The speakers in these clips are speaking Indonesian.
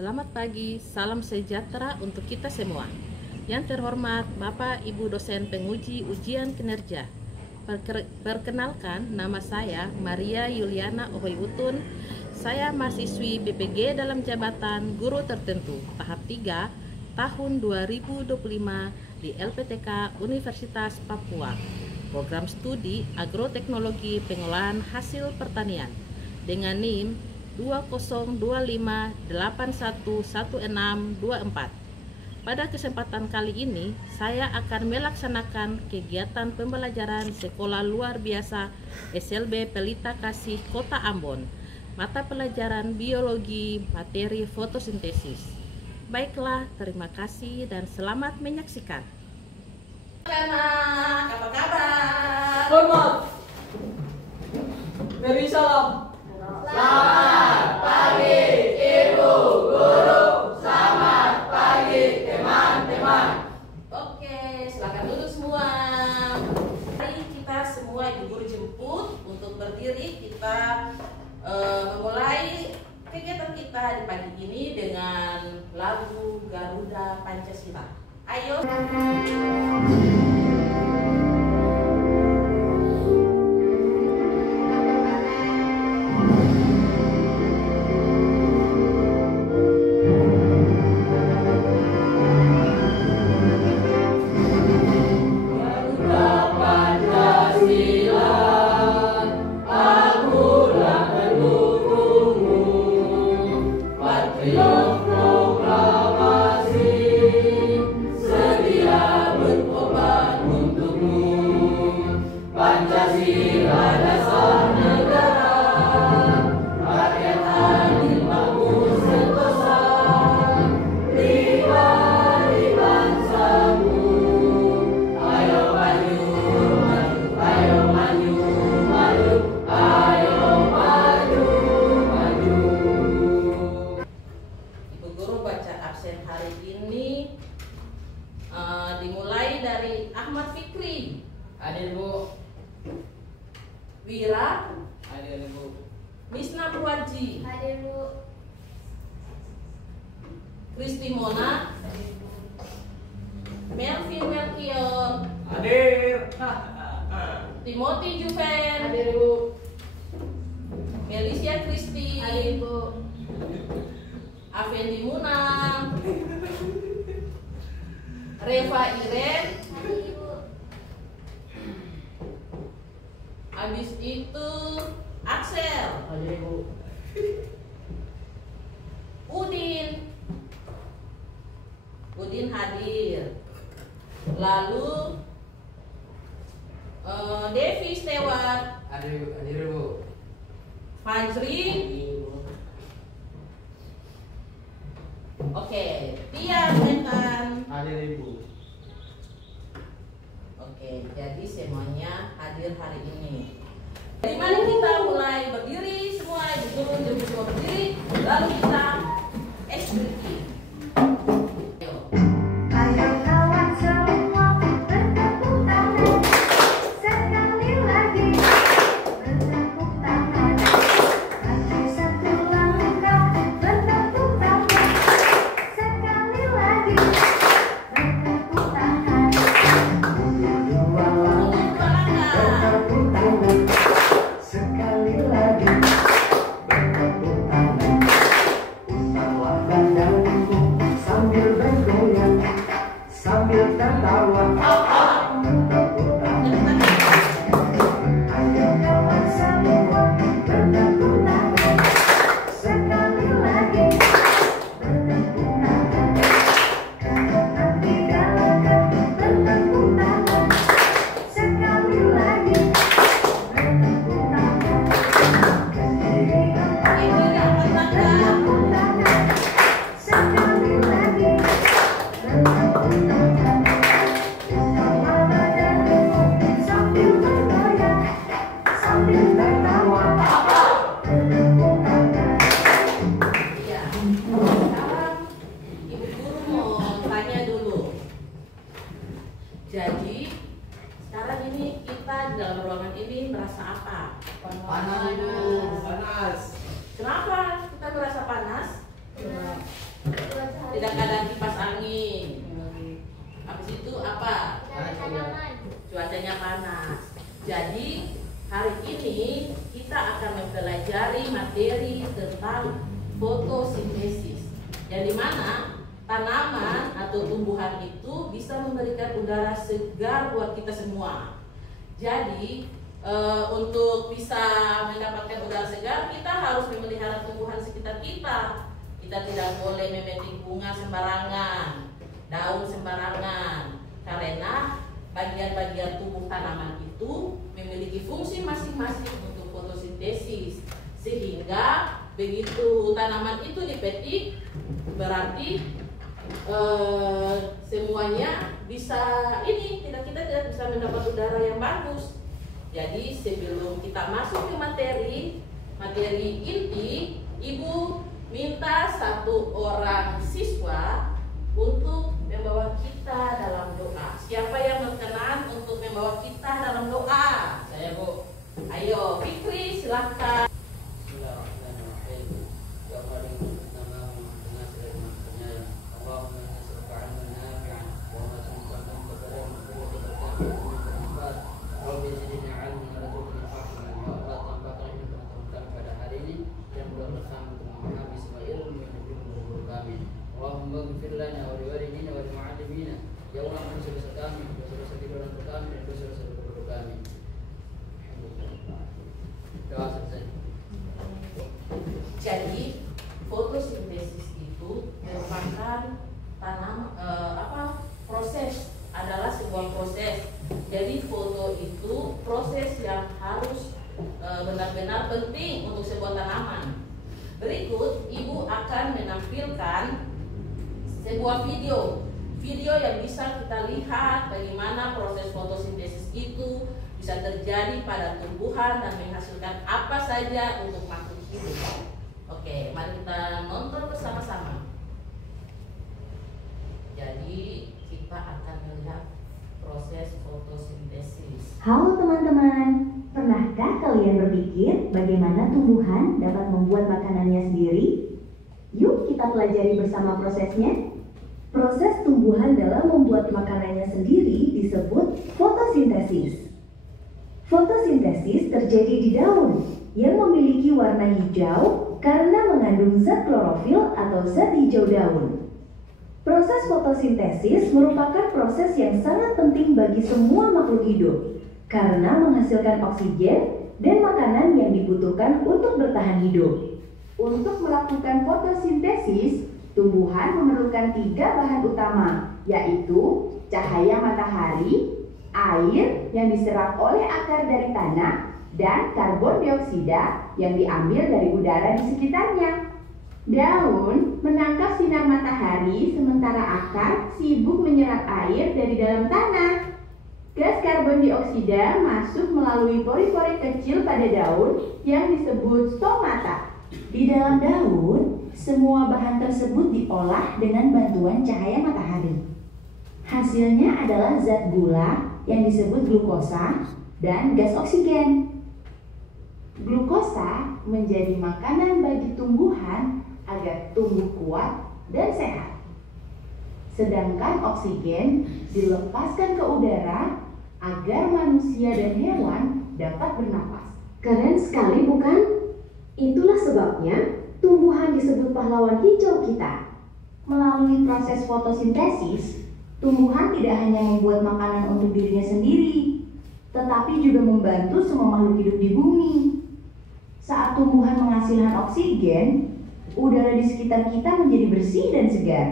Selamat pagi, salam sejahtera untuk kita semua. Yang terhormat Bapak Ibu dosen penguji ujian kinerja. Perkenalkan, nama saya Maria Yuliana Ohoyutun. Saya mahasiswi BPG dalam jabatan guru tertentu tahap 3 tahun 2025 di LPTK Universitas Papua. Program studi Agroteknologi Pengolahan Hasil Pertanian dengan NIM 2025811624. Pada kesempatan kali ini, saya akan melaksanakan kegiatan pembelajaran Sekolah Luar Biasa SLB Pelita Kasih Kota Ambon, mata pelajaran Biologi materi fotosintesis. Baiklah, terima kasih dan selamat menyaksikan. Anak, apa kabar? Hormat. Beri salam. Selamat pagi Ibu Guru, selamat pagi teman-teman. Oke, silakan duduk semua. Mari kita semua Ibu Guru jemput untuk berdiri. Kita memulai kegiatan kita di pagi ini dengan lagu Garuda Pancasila. Ayo. Dimulai dari Ahmad Fikri. Hadir Bu. Wira. Hadir Bu. Misna Purwaji. Hadir Bu. Kristi Mona. Hadir Bu. Melvin Melkior. Hadir. Timothy Juven. Hadir Bu. Felicia Kristi. Hadir Bu. Afendi Munang. Reva Iren. Hadir Bu. Habis itu Axel. Hadir Bu. Udin hadir. Lalu Devi Stewart. Hadir Bu. Fajri. Oke, Tia Mekan. Hadir Bu. Oke, jadi semuanya hadir hari ini. Dari mana kita mulai berdiri semua, Ibu Guru jemput semua berdiri, lalu kita ekspresi. Ayo kawan semua bertepuk tangan, sekali lagi bertepuk tangan, maju satu langkah bertepuk tangan, sekali lagi bertepuk tangan, mundur dua langkah bertepuk tangan, sekali lagi bertepuk tangan, tidak ada kipas angin. Habis itu apa? Cuacanya panas. Jadi hari ini kita akan mempelajari materi tentang fotosintesis, yang dimana tanaman atau tumbuhan itu bisa memberikan udara segar buat kita semua. Jadi untuk bisa mendapatkan udara segar, kita harus memelihara tumbuhan sekitar kita. Kita tidak boleh memetik bunga sembarangan, daun sembarangan, karena bagian-bagian tubuh tanaman itu memiliki fungsi masing-masing untuk fotosintesis. Sehingga begitu tanaman itu dipetik, berarti semuanya bisa kita tidak bisa mendapat udara yang bagus. Jadi sebelum kita masuk ke materi inti, Ibu minta satu orang siswa untuk membawa kita dalam doa. Siapa yang berkenan untuk membawa kita dalam doa? Saya, Bu. Ayo, Fikri, silahkan. Allahumma ghfir lana wa liwalidina wa limu'allimina. Ya Allah, ampuni dosa kami, dosa-dosa kedua orang tua kami, dan dosa-dosa kedua kami. Doa selesai. Jadi fotosintesis itu merupakan proses, adalah sebuah proses. Jadi foto itu proses yang harus benar-benar penting untuk sebuah tanaman. Berikut Ibu akan menampilkan sebuah video yang bisa kita lihat bagaimana proses fotosintesis itu bisa terjadi pada tumbuhan dan menghasilkan apa saja untuk makhluk hidup. Oke, mari kita nonton bersama-sama. Jadi kita akan melihat proses fotosintesis. Halo teman-teman, pernahkah kalian berpikir bagaimana tumbuhan dapat membuat makanannya sendiri? Yuk kita pelajari bersama prosesnya. Proses tumbuhan dalam membuat makanannya sendiri disebut fotosintesis. Fotosintesis terjadi di daun yang memiliki warna hijau karena mengandung zat klorofil atau zat hijau daun. Proses fotosintesis merupakan proses yang sangat penting bagi semua makhluk hidup karena menghasilkan oksigen dan makanan yang dibutuhkan untuk bertahan hidup. Untuk melakukan fotosintesis, tumbuhan memerlukan 3 bahan utama, yaitu cahaya matahari, air yang diserap oleh akar dari tanah, dan karbon dioksida yang diambil dari udara di sekitarnya. Daun menangkap sinar matahari sementara akar sibuk menyerap air dari dalam tanah. Gas karbon dioksida masuk melalui pori-pori kecil pada daun yang disebut stomata. Di dalam daun, semua bahan tersebut diolah dengan bantuan cahaya matahari. Hasilnya adalah zat gula yang disebut glukosa dan gas oksigen. Glukosa menjadi makanan bagi tumbuhan agar tumbuh kuat dan sehat. Sedangkan oksigen dilepaskan ke udara agar manusia dan hewan dapat bernapas. Keren sekali bukan? Itulah sebabnya tumbuhan disebut pahlawan hijau kita. Melalui proses fotosintesis, tumbuhan tidak hanya membuat makanan untuk dirinya sendiri, tetapi juga membantu semua makhluk hidup di bumi. Saat tumbuhan menghasilkan oksigen, udara di sekitar kita menjadi bersih dan segar.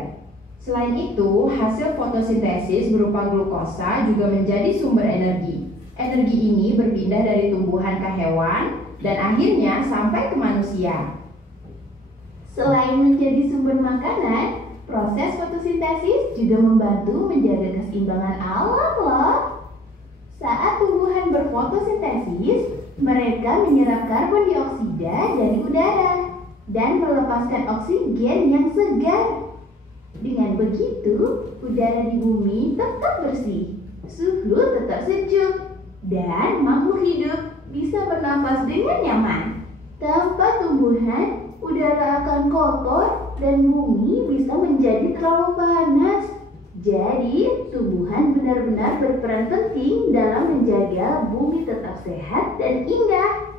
Selain itu, hasil fotosintesis berupa glukosa juga menjadi sumber energi. Energi ini berpindah dari tumbuhan ke hewan dan akhirnya sampai ke manusia. Selain menjadi sumber makanan, proses fotosintesis juga membantu menjaga keseimbangan alam loh. Saat tumbuhan berfotosintesis, mereka menyerap karbon dioksida dari udara dan melepaskan oksigen yang segar. Dengan begitu, udara di bumi tetap bersih, suhu tetap sejuk, dan makhluk hidup bisa bernapas dengan nyaman. Tanpa tumbuhan, udara akan kotor dan bumi bisa menjadi terlalu panas. Jadi, tumbuhan benar-benar berperan penting dalam menjaga bumi tetap sehat dan indah.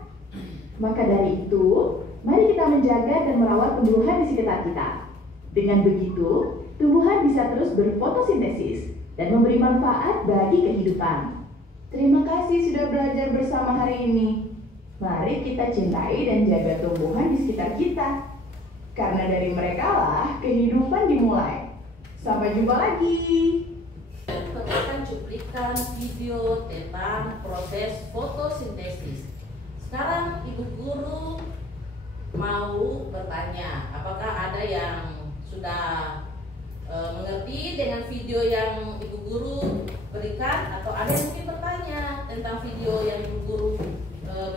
Maka dari itu, mari kita menjaga dan merawat tumbuhan di sekitar kita. Dengan begitu, tumbuhan bisa terus berfotosintesis dan memberi manfaat bagi kehidupan. Terima kasih sudah belajar bersama hari ini. Mari kita cintai dan jaga tumbuhan di sekitar kita. Karena dari merekalah kehidupan dimulai. Sampai jumpa lagi. Perkenalkan cuplikan video tentang proses fotosintesis. Sekarang Ibu Guru mau bertanya, apakah ada yang sudah mengerti dengan video yang Ibu Guru berikan, atau ada yang mungkin bertanya tentang video yang Ibu Guru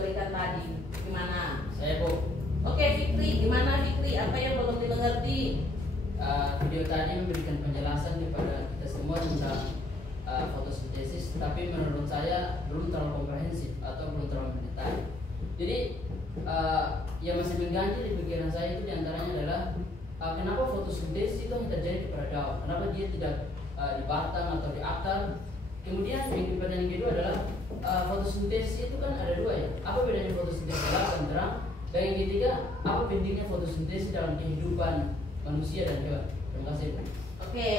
berikan tadi? Gimana? Saya Bu. Oke, Fikri, gimana Fikri? Apa yang belum dimengerti? Video tadi memberikan penjelasan kepada kita semua tentang fotosintesis, tapi menurut saya belum terlalu komprehensif atau belum terlalu mendetail. Jadi yang masih mengganti di pikiran saya itu diantaranya adalah kenapa fotosintesis itu hanya terjadi pada daun, kenapa dia tidak di batang atau di akar. Kemudian yang pertanyaan kedua adalah fotosintesis itu kan ada dua ya, apa bedanya fotosintesis dan terang? Dan yang ketiga, apa pentingnya fotosintesis dalam kehidupan manusia dan hewan? Terima kasih. Oke,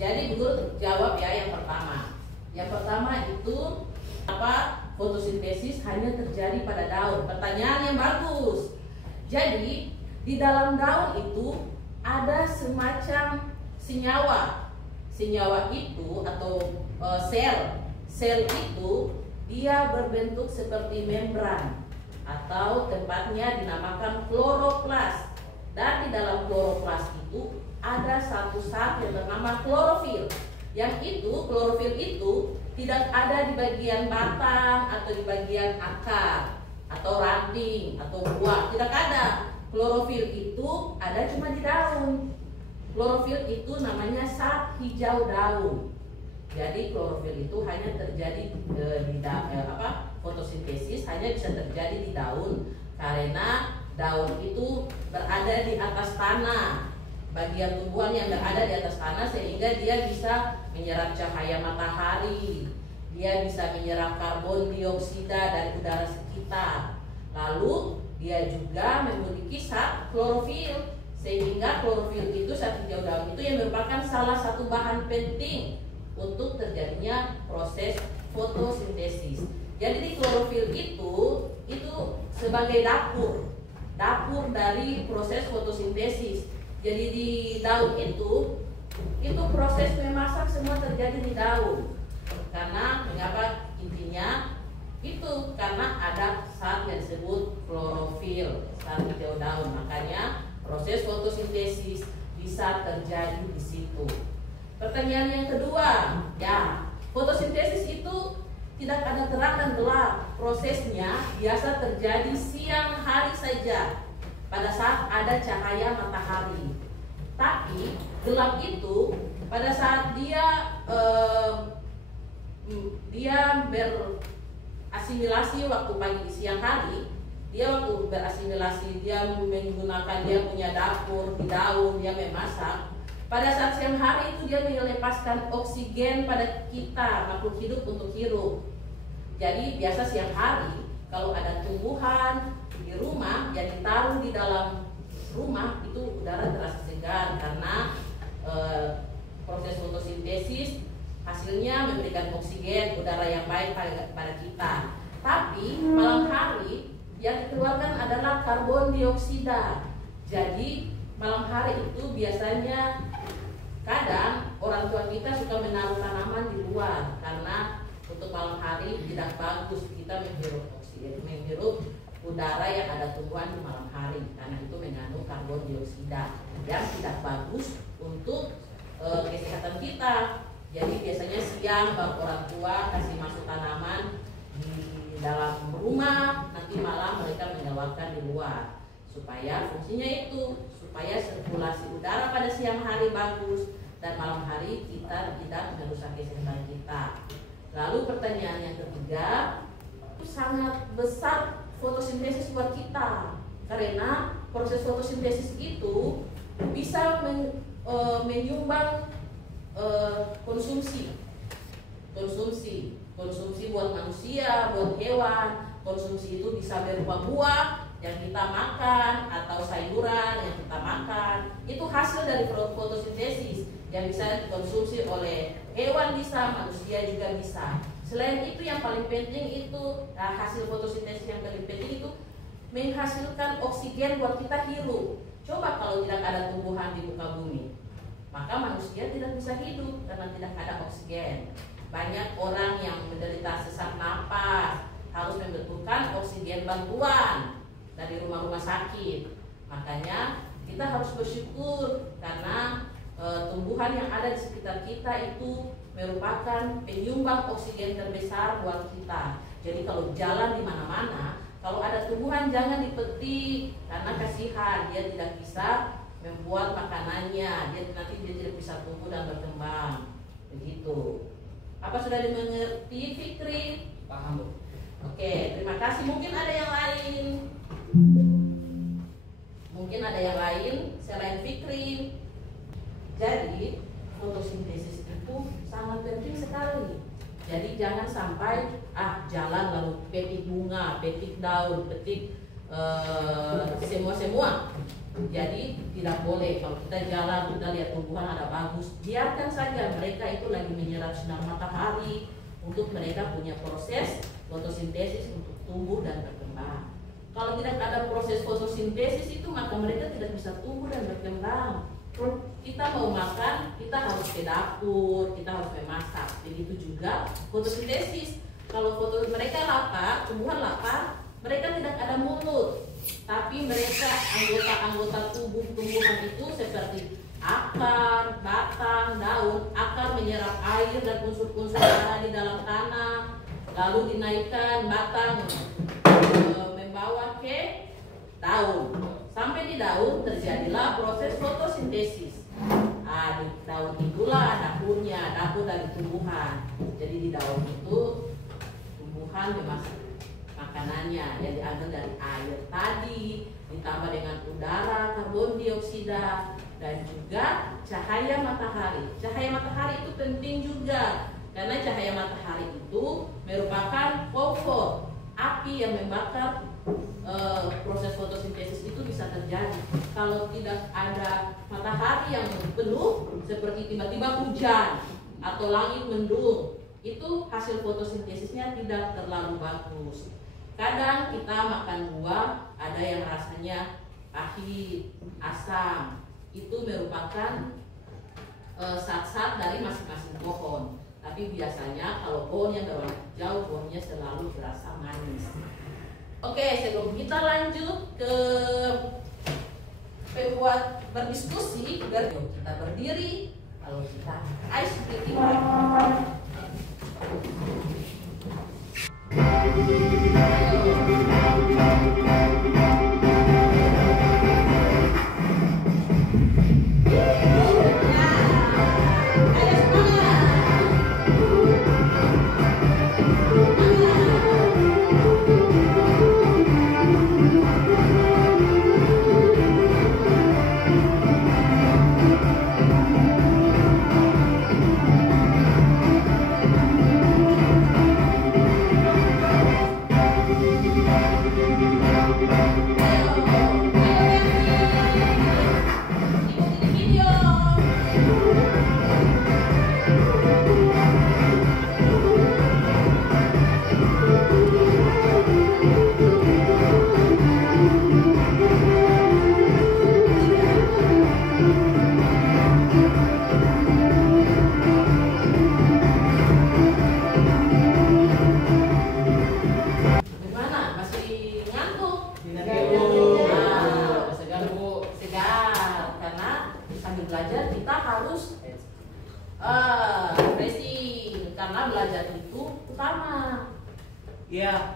jadi Guru jawab ya yang pertama. Yang pertama itu apa? Fotosintesis hanya terjadi pada daun. Pertanyaan yang bagus. Jadi di dalam daun itu ada semacam senyawa. Senyawa itu atau sel itu dia berbentuk seperti membran atau tempatnya dinamakan kloroplas. Dan di dalam kloroplas itu ada satu zat yang bernama klorofil. Yang itu, klorofil itu tidak ada di bagian batang atau di bagian akar atau ranting atau buah. Tidak ada. Klorofil itu ada cuma di daun. Klorofil itu namanya zat hijau daun. Jadi klorofil itu hanya terjadi fotosintesis hanya bisa terjadi di daun karena daun itu berada di atas tanah, bagian tumbuhan yang berada di atas tanah, sehingga dia bisa menyerap cahaya matahari, dia bisa menyerap karbon dioksida dari udara sekitar. Lalu dia juga memiliki zat klorofil, sehingga klorofil itu, zat hijau daun itu yang merupakan salah satu bahan penting untuk terjadinya proses fotosintesis. Jadi di klorofil itu sebagai dapur dari proses fotosintesis. Jadi di daun itu proses memasak semua terjadi di daun. Karena mengapa intinya itu karena ada zat yang disebut klorofil, zat hijau daun. Makanya proses fotosintesis bisa terjadi di situ. Pertanyaan yang kedua, ya, fotosintesis itu tidak ada terang dan gelap. Prosesnya biasa terjadi siang hari saja pada saat ada cahaya matahari. Tapi gelap itu pada saat dia berasimilasi waktu pagi siang hari, dia waktu berasimilasi dia menggunakan dia punya dapur di daun, dia memasak. Pada saat siang hari itu dia melepaskan oksigen pada kita makhluk hidup untuk hirup. Jadi biasa siang hari kalau ada tumbuhan di rumah yang ditaruh di dalam rumah itu udara terasa segar karena proses fotosintesis hasilnya memberikan oksigen, udara yang baik pada kita. Tapi malam hari yang dikeluarkan adalah karbon dioksida. Jadi malam hari itu biasanya kadang orang tua kita suka menaruh tanaman di luar karena untuk malam hari tidak bagus kita menghirup oksigen, menghirup udara yang ada tumbuhan di malam hari karena itu mengandung karbon dioksida yang tidak bagus untuk kesehatan kita. Jadi biasanya siang baru orang tua kasih masuk tanaman di dalam rumah, nanti malam mereka mengeluarkan di luar supaya fungsinya itu supaya sirkulasi udara pada siang hari bagus dan malam hari kita tidak merusak kesehatan kita. Lalu pertanyaan yang ketiga, itu sangat besar fotosintesis buat kita karena proses fotosintesis itu bisa menyumbang konsumsi buat manusia, buat hewan. Konsumsi itu bisa berupa buah yang kita makan atau sayuran yang kita makan. Itu hasil dari fotosintesis yang bisa dikonsumsi oleh hewan, bisa manusia juga bisa. Selain itu yang paling penting itu hasil fotosintesis yang paling penting itu menghasilkan oksigen buat kita hirup. Coba kalau tidak ada tumbuhan di muka bumi, maka manusia tidak bisa hidup karena tidak ada oksigen. Banyak orang yang menderita sesak napas harus membutuhkan oksigen bantuan dari rumah-rumah sakit. Makanya kita harus bersyukur karena tumbuhan yang ada di sekitar kita itu merupakan penyumbang oksigen terbesar buat kita. Jadi kalau jalan di mana-mana, kalau ada tumbuhan jangan dipetik karena kasihan, dia tidak bisa membuat makanannya, nanti dia tidak bisa tumbuh dan berkembang. Begitu. Apa sudah dimengerti, Fikri? Paham, Bu. Oke, terima kasih. Mungkin ada yang lain? Selain Fikri. Jadi fotosintesis itu sangat penting sekali. Jadi jangan sampai jalan lalu petik bunga, petik daun, petik semua. Jadi tidak boleh. Kalau kita jalan, kita lihat tumbuhan ada bagus, biarkan saja. Mereka itu lagi menyerap sinar matahari untuk mereka punya proses fotosintesis untuk tumbuh dan berkembang. Kalau tidak ada proses fotosintesis itu, maka mereka tidak bisa tumbuh dan berkembang. Kita mau makan, kita harus ke dapur, kita harus memasak. Begitu juga fotosintesis. Kalau mereka lapar, tumbuhan lapar, mereka tidak ada mulut, tapi mereka anggota-anggota tubuh tumbuhan itu seperti akar, batang, daun. Akar menyerap air dan unsur-unsur yang ada di dalam tanah, lalu dinaikkan batang membawa ke daun. Sampai di daun terjadilah proses fotosintesis. Di daun itulah dapurnya, dapur dari tumbuhan. Jadi di daun itu tumbuhan memasak makanannya yang diambil dari air tadi, ditambah dengan udara, karbon dioksida, dan juga cahaya matahari. Cahaya matahari itu penting juga karena cahaya matahari itu merupakan kompor api yang membakar. Proses fotosintesis itu bisa terjadi. Kalau tidak ada matahari yang penuh, seperti tiba-tiba hujan atau langit mendung, itu hasil fotosintesisnya tidak terlalu bagus. Kadang kita makan buah, ada yang rasanya pahit, asam. Itu merupakan zat-zat dari masing-masing pohon. Tapi biasanya kalau pohon yang berwarna hijau, buahnya selalu berasa manis. Oke, sebelum kita lanjut ke buat berdiskusi, kita berdiri, lalu kita ice breathing.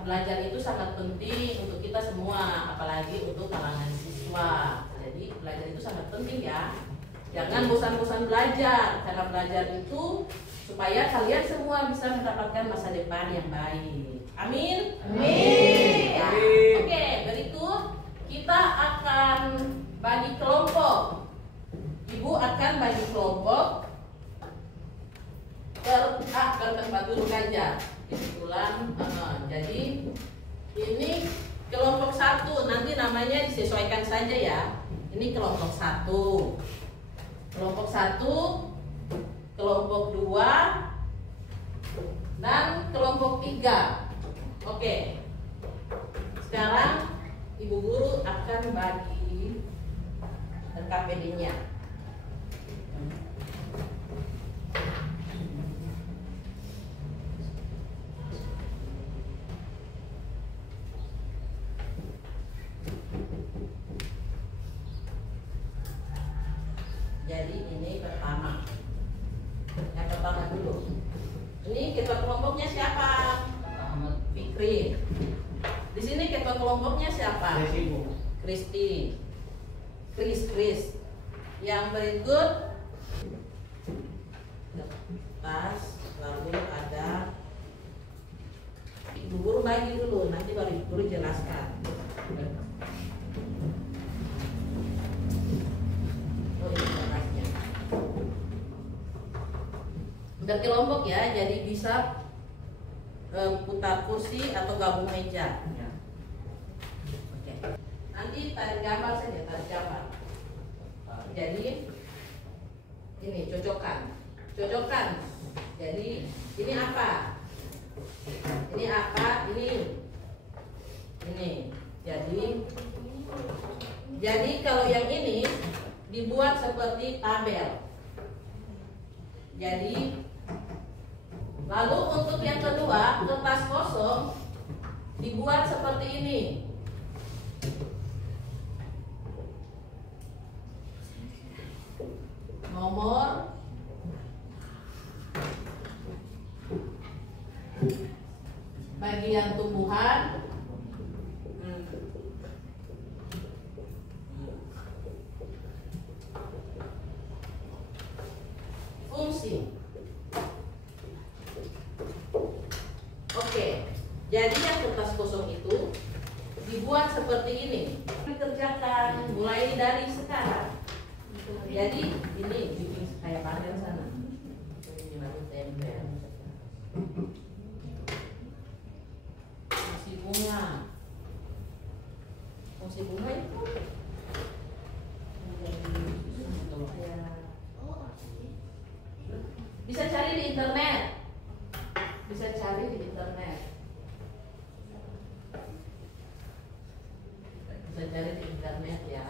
Belajar itu sangat penting untuk kita semua, apalagi untuk kalangan siswa. Jadi belajar itu sangat penting ya. Jangan bosan-bosan belajar, karena belajar itu supaya kalian semua bisa mendapatkan masa depan yang baik. Amin. Amin. Ya. Oke, berikut kita akan bagi kelompok. Ibu akan bagi kelompok ke tempat duduk aja. Kebetulan, jadi ini kelompok 1, nanti namanya disesuaikan saja ya. Ini kelompok 1, kelompok 1, kelompok 2, dan kelompok 3. Oke. Sekarang Ibu Guru akan bagi KPD-nya. Jadi ini pertama. Yang pertama dulu. Ini ketua kelompoknya siapa? Ahmad. Fikri. Di sini ketua kelompoknya siapa? Kristi. Kris. Yang berikut tas, lalu ada Ibu Guru bagi dulu, nanti baru Ibu Guru jelaskan. Oh, ini kertasnya. Udah kelompok ya, jadi bisa putar kursi atau gabung meja. Oke. Nanti tarik gambar saja, tarik gambar. Jadi ini cocokan. Jadi ini apa? Ini apa? Ini. Jadi kalau yang ini dibuat seperti tabel. Jadi lalu untuk yang kedua, kertas kosong dibuat seperti ini. Nomor, bagian tumbuhan, fungsi. Oke, jadi yang kertas kosong itu dibuat seperti ini. Dikerjakan mulai dari sekarang. Jadi ini bikin kayak panel sana. Ini baru tempel. Fungsi bunga. Fungsi bunga itu bisa cari di internet. Ya.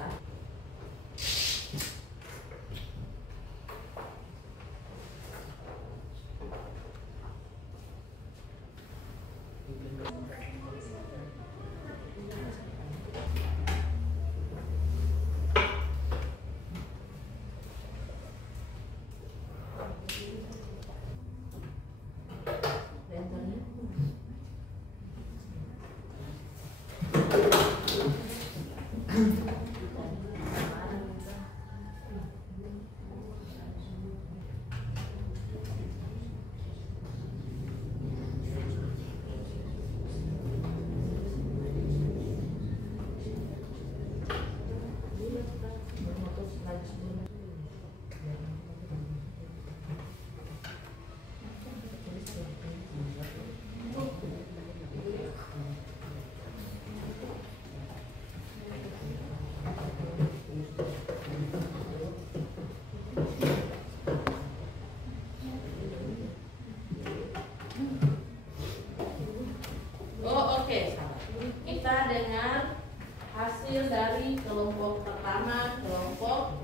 Dari kelompok pertama, kelompok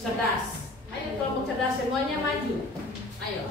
cerdas. Ayo kelompok cerdas semuanya maju. Ayo.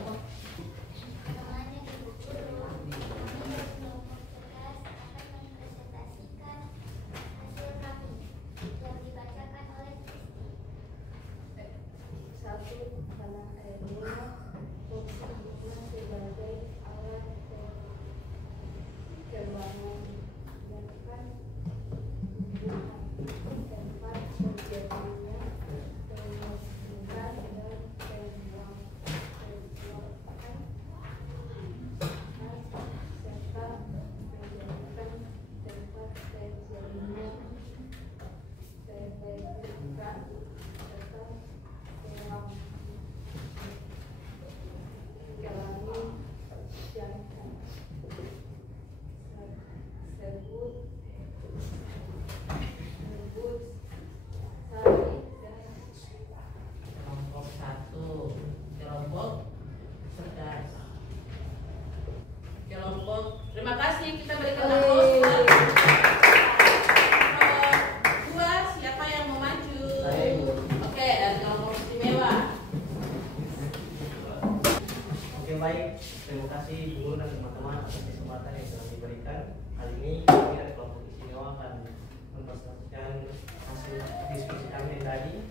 baik, terima kasih guru dan teman-teman atas kesempatan yang telah diberikan. Kali ini kami dari kelompok istimewa akan mempresentasikan hasil diskusi kami yang tadi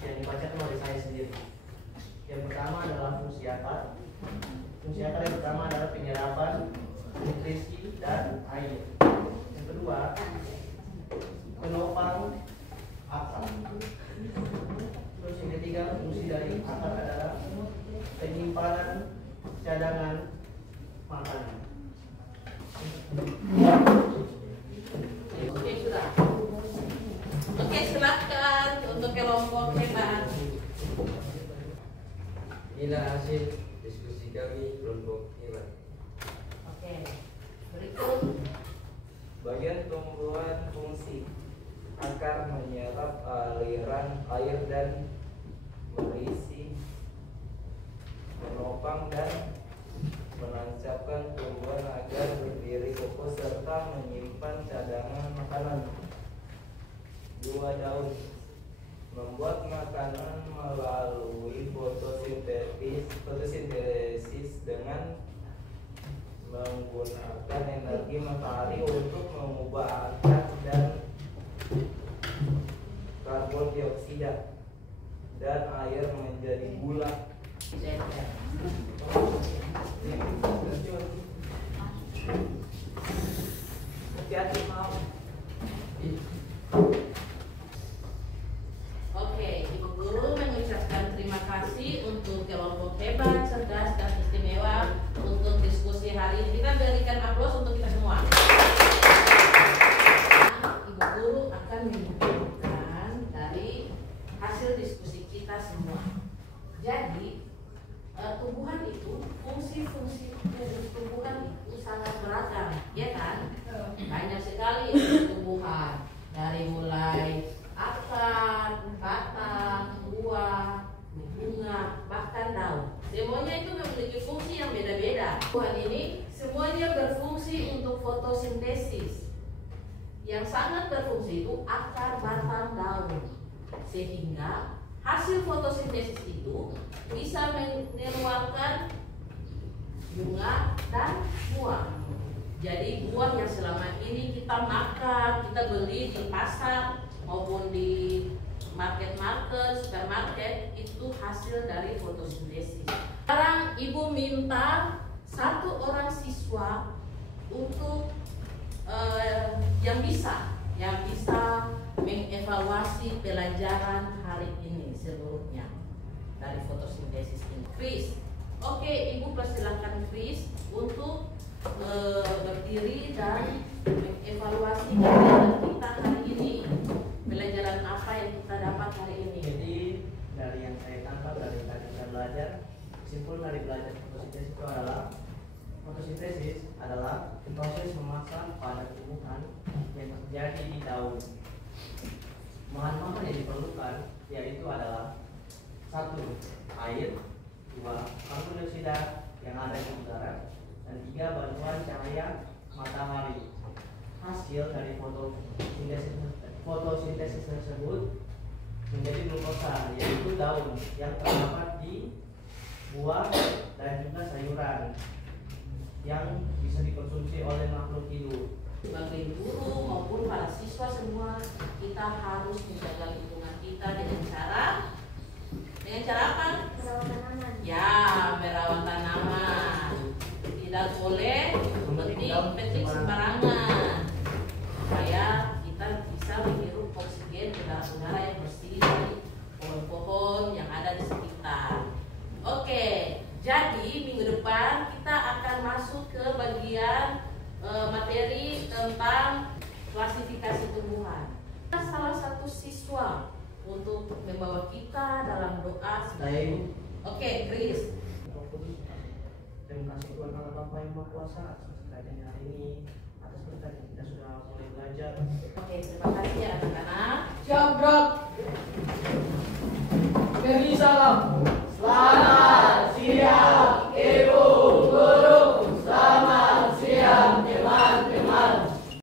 yang dibacakan oleh saya sendiri. Yang pertama adalah fungsi akar. Fungsi akar yang pertama adalah penyerapan nutrisi dan air. Yang kedua, penopang akar. Terus yang ketiga, fungsi dari akar adalah penyimpanan cadangan makanan. Oke, sudah. Oke, silakan untuk kelompok hebat. Inilah hasil diskusi kami kelompok hebat. Oke, berikut. Bagian tumbuhan fungsi akar menyerap aliran air dan berisi, menopang dan menancapkan tumbuhan agar berdiri kokoh serta menyimpan cadangan makanan. 2 daun, membuat makanan melalui fotosintesis dengan menggunakan energi matahari untuk mengubah akar dan karbon dioksida dan air menjadi gula. Hati-hati mau. Oke, Ibu Guru mengucapkan terima kasih untuk kelompok hebat, cerdas, dan istimewa untuk diskusi hari ini. Kita berikan aplaus untuk kita semua. Ibu Guru akan menunjukkan dari hasil diskusi kita semua. Jadi, tumbuhan itu, fungsi-fungsi tumbuhan itu sangat beragam, ya kan? Banyak sekali tumbuhan, dari mulai akar, batang, buah, bunga, bahkan daun. Semuanya itu memiliki fungsi yang beda-beda. Tumbuhan ini semuanya berfungsi untuk fotosintesis. Yang sangat berfungsi itu akar, batang, daun. Sehingga hasil fotosintesis itu bisa mengeluarkan bunga dan buah. Jadi buah yang selama ini kita makan, kita beli di pasar maupun di market-market, supermarket, itu hasil dari fotosintesis. Sekarang Ibu minta 1 orang siswa untuk yang bisa mengevaluasi pelajaran hari ini seluruhnya dari fotosintesis ini. Chris, oke, Ibu persilakan Chris untuk berdiri dan mengevaluasi pelajaran kita hari ini. Pelajaran apa yang kita dapat hari ini? Jadi dari yang saya tangkap dari tadi kita belajar, kesimpulan dari belajar fotosintesis adalah proses memasak pada tumbuhan yang terjadi di daun. Bahan-bahan yang diperlukan yaitu adalah 1. Air, 2. Karbon dioksida yang ada di udara, dan 3. Bantuan cahaya matahari. Hasil dari fotosintesis tersebut menjadi glukosa, yaitu daun yang terdapat di buah dan juga sayuran yang bisa dikonsumsi oleh makhluk hidup. Sebagai guru maupun para siswa semua, kita harus menjaga lingkungan kita dengan cara apa? Merawat tanaman. Ya, merawat tanaman. Tidak boleh petik sembarangan, supaya kita bisa menghirup oksigen udara yang bersih dari pohon-pohon yang ada di sekitar. Oke, jadi minggu depan kita akan masuk ke bagian materi tentang klasifikasi tumbuhan. Salah satu siswa untuk membawa kita dalam doa. Oke, Chris. Terima kasih Tuhan Allah Bapa yang Maha Kuasa atas kejadian hari ini, atas berkat yang kita sudah mulai belajar. Oke, terima kasih ya